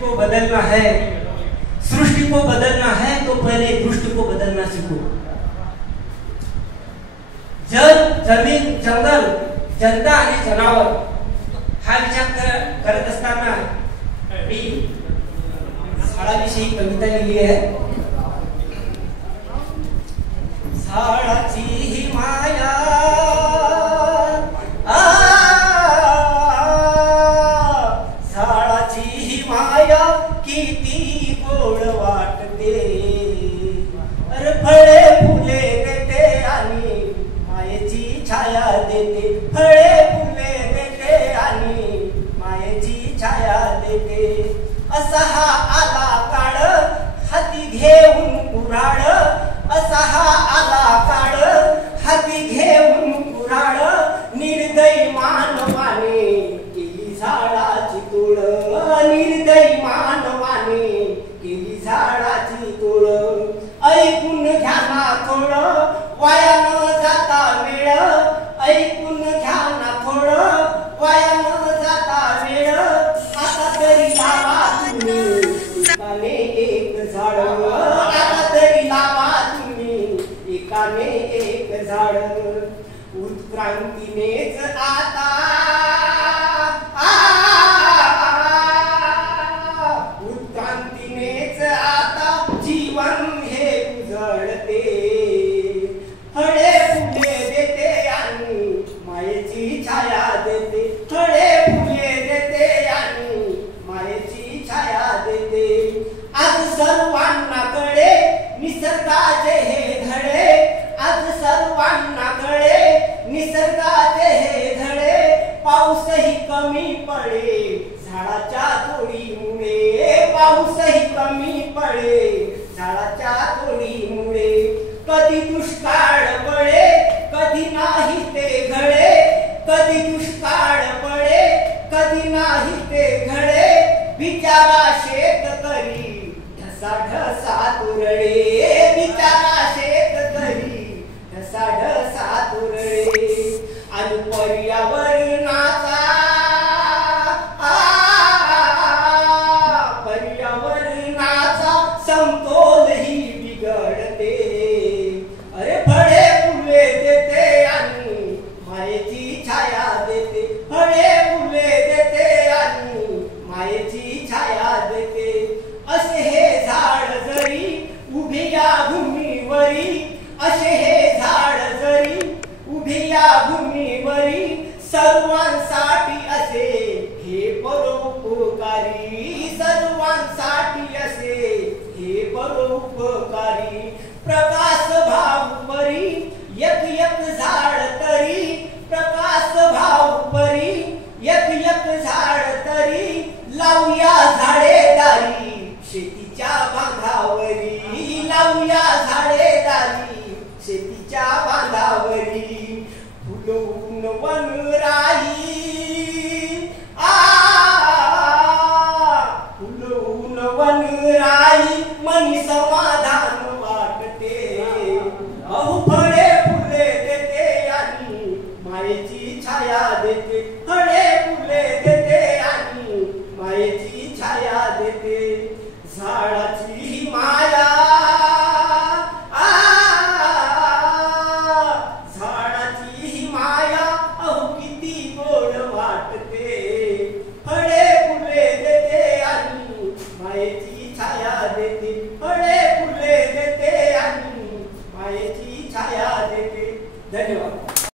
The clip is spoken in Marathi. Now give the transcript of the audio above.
को बदलना है, सृष्टि को बदलना है तो पहले दृष्टि को बदलना सीखो। जल, जमीन, जंगल, जनता आणि जनावर हा विचार करत असताना मी झाडाविषयी कविता लिहिली आहे। झाडाची ही माया झाडाची ही माया किती गोड वाटते, अरे फळे फुले देते आणि मायेची छाया देते, फळे फुले देते आणि मायेची छाया देते। असा हा आला काळ हाती घेऊन कुऱ्हाड, असा हा आला काळ हाती घेऊन कुऱ्हाड, निर्दयी मानवाने केली झाडाची तोड, निर्दयी मानवाने केली झाडाची तोड। ऐकून घ्या ना थोडं वाया न जाता वेळ, ऐकून घ्या ना थोडं वाया न जाता वेळ। आता तरी लावा तुम्ही एकाने एक झाड, आता तरी लावा तुम्ही एकाने एक झाड। उत्क्रांतीनेच आता उत्क्रांतीनेच आता जीवन हे उजळते, फळे फुले देते आणि मायेची छाया देते, फळे फुले देते आणि मायेची छाया देते। आज सर्वांना कळे निसर्गाचे हे धडे, आज सर्वांना कळे निसर्गाचे हे धडे। पाऊसही कमी पडे झाडाच्या तोडीमुळे, पाऊसही कमी पडे झाडाच्या तोडीमुळे। कधी दुष्काळ पडे कधी नाही ते घडे, कधी दुष्काळ पडे कधी नाही ते घडे। बिचारा शेतकरी ढसा ढसा तुरळे, बिचारा शेतकरी ढसा ढसा तुरळे। आणि पर्यावरणाचा पर्यावरणाचा समतोलही बिघडते, अरे फळे फुले देते आणि मायेची छाया देते, फळे फुले देते आणि मायेची छाया देते। असे हे झाड जरी उभे या भूमीवरी, असे हे झाड जरी उभे या भूमीवरी, सर्वांसाठी असे हे परोपकारी, सर्वांसाठी असे हे परोपकारी। प्रकाश भाव परी एक एक झाड तरी, प्रकाश भाव परी एक एक झाड तरी, लावूया झाडे दारी शेतीच्या बांधावरी, लावूया झाडे दारी शेतीच्या बांधावरी। फुलवून वनराई फुलवून वनराई मनी समाधान वाटते, अहो फळे फुले देते आणि मायेची छाया देते, फळे फुले देते आणि मायेची छाया देते। झाडाची माया झाडाची माया अहो किती गोड वाटते, फळे फुले देते आणि मायेची छाया देते, फळे फुले देते आणि मायेची छाया देते। धन्यवाद।